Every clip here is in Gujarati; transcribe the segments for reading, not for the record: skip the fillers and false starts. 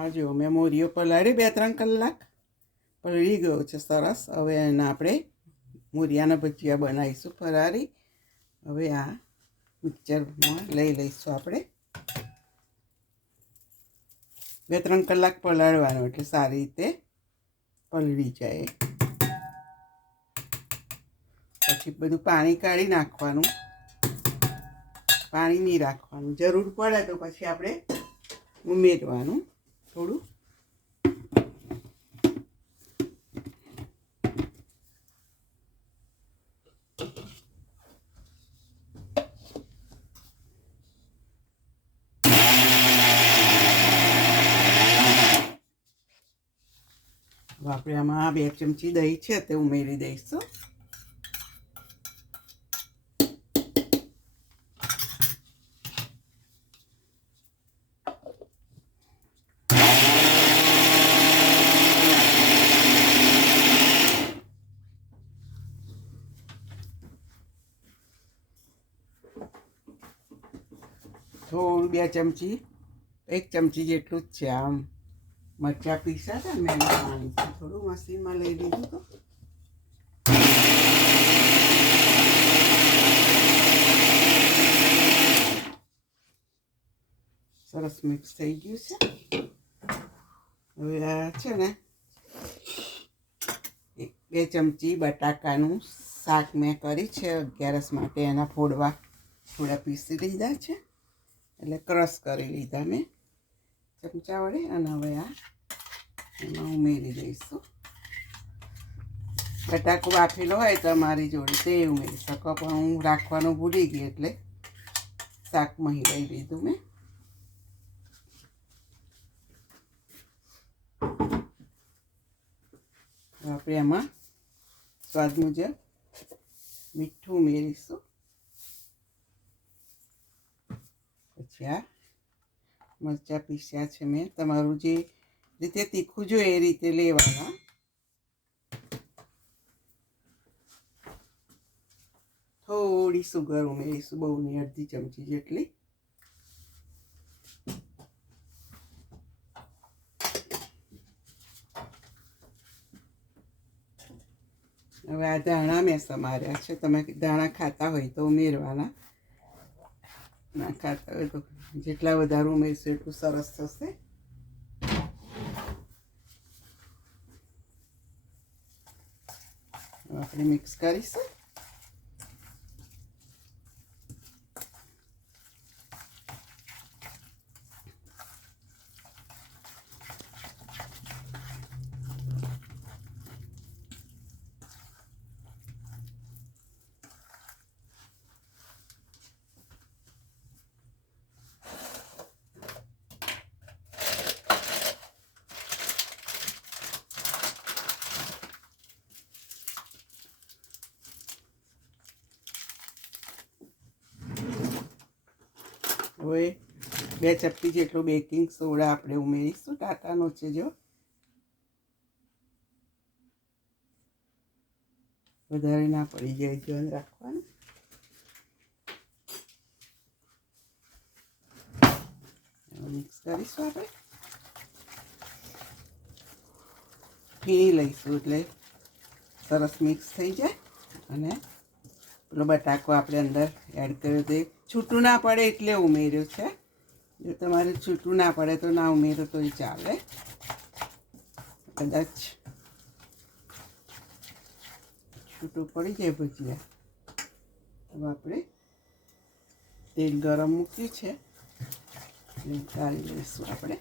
આ જો મેં મોરીઓ પલાળી 2-3 કલાક પલળી ગયો છે સરસ. હવે એના આપણે મોરિયાના ભજીયા બનાવીશું ફરારી. હવે આ મિક્સરમાં લઈ લઈશું આપણે. 2-3 કલાક પલાળવાનું એટલે સારી રીતે પલળી જાય. પછી બધું પાણી કાઢી નાખવાનું, પાણી નહીં રાખવાનું. જરૂર પડે તો પછી આપણે ઉમેરવાનું થોડું. આપણે આમાં 2 ચમચી દહીં છે તે ઉમેરી દઈશું. થોડું 2 ચમચી 1 ચમચી જેટલું જ છે. આમ મરચાં પીસા હતા મેં પાણી થોડું મશીનમાં લઈ લીધું તો સરસ મિક્સ થઈ ગયું છે. હવે આ છે ને 2 ચમચી બટાકાનું શાક મેં કરી છે અગિયારસ માટે. એના ફોડવા થોડા પીસી લીધા છે એટલે ક્રશ કરી લીધા મેં ચમચા વડે. અને હવે આ એમાં ઉમેરી દઈશું. બટાકો બાફેલો હોય તમારી જોડે તે ઉમેરી શકો, પણ હું રાખવાનું ભૂલી ગઈ એટલે શાકમાં લઈ લીધું મેં. આપણે એમાં સ્વાદ મુજબ મીઠું ઉમેરીશું. પછી આ મરચાં પીસ્યા છે મેં. તમારું જે રીતે તીખું જોઈએ એ રીતે લેવાના. થોડી સુગર ઉમેરીશું, બહુ નહીં, અડધી ચમચી જેટલી. હવે આ ધાણા મેં સમાર્યા છે. તમે ધાણા ખાતા હોય તો ઉમેરવાના, ના ખાતા હોય તો જેટલા વધારે ઉમેરશું એટલું સરસ થશે. આપણે મિક્સ કરીશું. હવે 2 ચપટી જેટલું બેકિંગ સોડા આપણે ઉમેરીશું. ટાટાનો છે જો, વધારે ના પડી જાય, ધ્યાન રાખવાનું. મિક્સ કરીશું આપણે. ફીણી લઈશું એટલે સરસ મિક્સ થઈ જાય. અને પેલો બટાકો આપણે અંદર એડ કર્યો તે છૂટું ના પડે એટલે ઉમેર્યો છે. જો તમારે છૂટું ના પડે તો ના ઉમેરો તોય ચાલે. કદાચ છૂટું પડી જાય ભજીયા. હવે આપણે તેલ ગરમ મૂક્યું છે, ઉતારી લઈશું આપણે.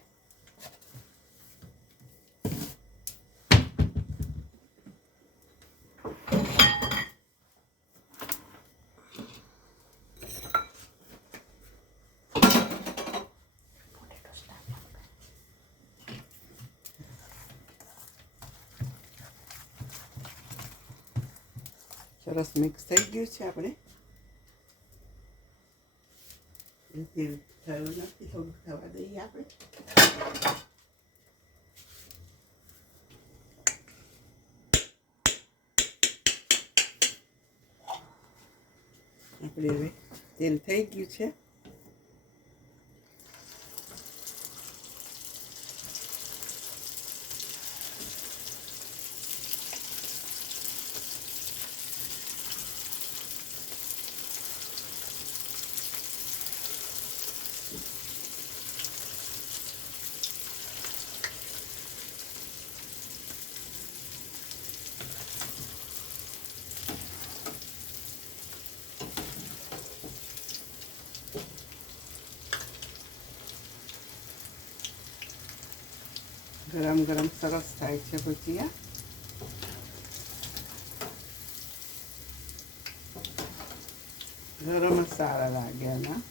સરસ મિક્સ થઈ ગયું છે. આપણે તેલ થયું નથી, થોડુંક થવા દઈએ આપણે. આપણે હવે તેલ થઈ ગયું છે. ગરમ ગરમ સરસ થાય છે ભજીયા. ગરમ જ સારા લાગે એના.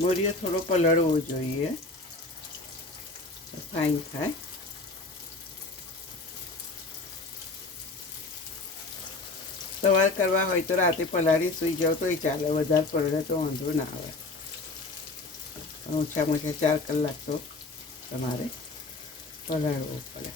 મોરિયો થોડો પલળવો જોઈએ, ફાઈન થાય. સવાર કરવા હોય તો રાતે પલાળી સૂઈ જાવ તો ચાલે, વધારે પલળે તો વાંધો ના આવે. ઓછામાં ઓછા 4 કલાક તો તમારે પલાળવું પડે.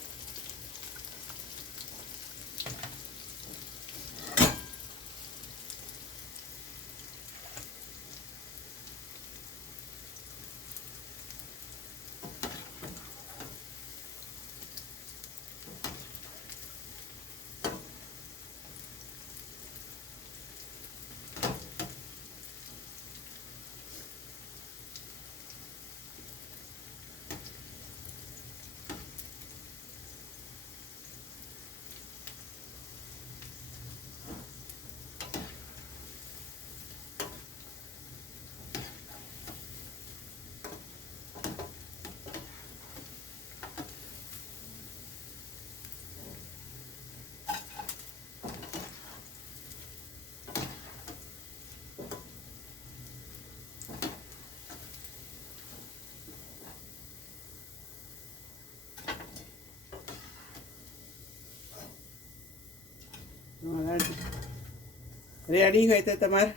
રેડી હોય તો તમારે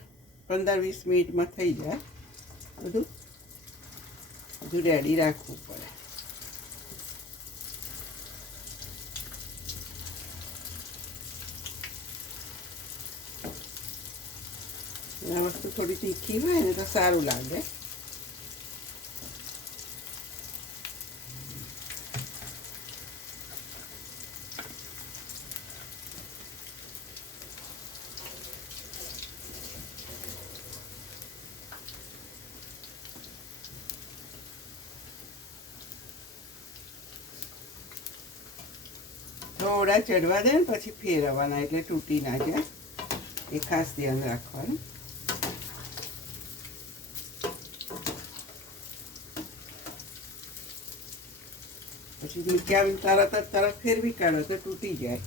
15-20 મિનિટમાં થઈ જાય. બધું રેડી રાખવું પડે. આ વસ્તુ થોડી તીખી હોય ને તો સારું લાગે. થોડા ચડવા દે ને પછી ફેરવવાના, એટલે તૂટી ના જાય. એ ખાસ ધ્યાન રાખવાનું. પછી મૂક્યા તરત ફેરવી કાઢો તો તૂટી જાય.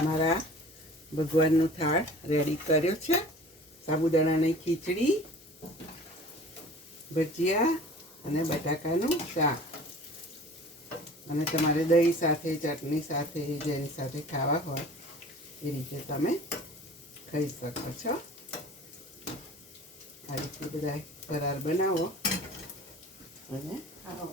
અમારા ભગવાનનો થાળ રેડી કર્યો છે. સાબુદાણાની ખીચડી, ભજીયા અને બટાકાનું શાક. અને તમારે દહીં સાથે, ચટણી સાથે, જેની સાથે ખાવા હોય એ રીતે તમે ખાઈ શકો છો. આ રીતે બધા ફરાર બનાવો અને ખાઓ.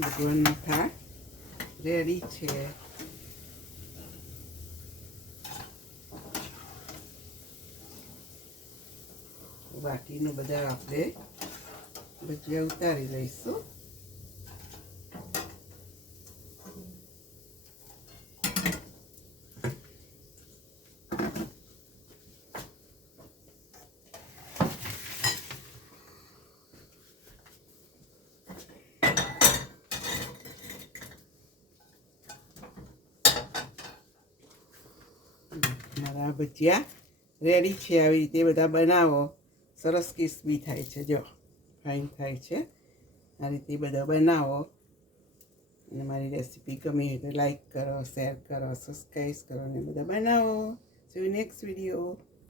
ભગવાનનો થાળ રેડી છે. બાકીનું બધા આપણે ભજીયા ઉતારી લઈશું. મારા ભજીયા રેડી છે. આવી રીતે બધા બનાવો, સરસ ક્રિસ્પી થાય છે. જો ફાઇન થાય છે. આ રીતે બધા બનાવો અને મારી રેસીપી ગમી હોય તો લાઈક કરો, શેર કરો, સબસ્ક્રાઈબ કરો અને બધા બનાવો. C you next video.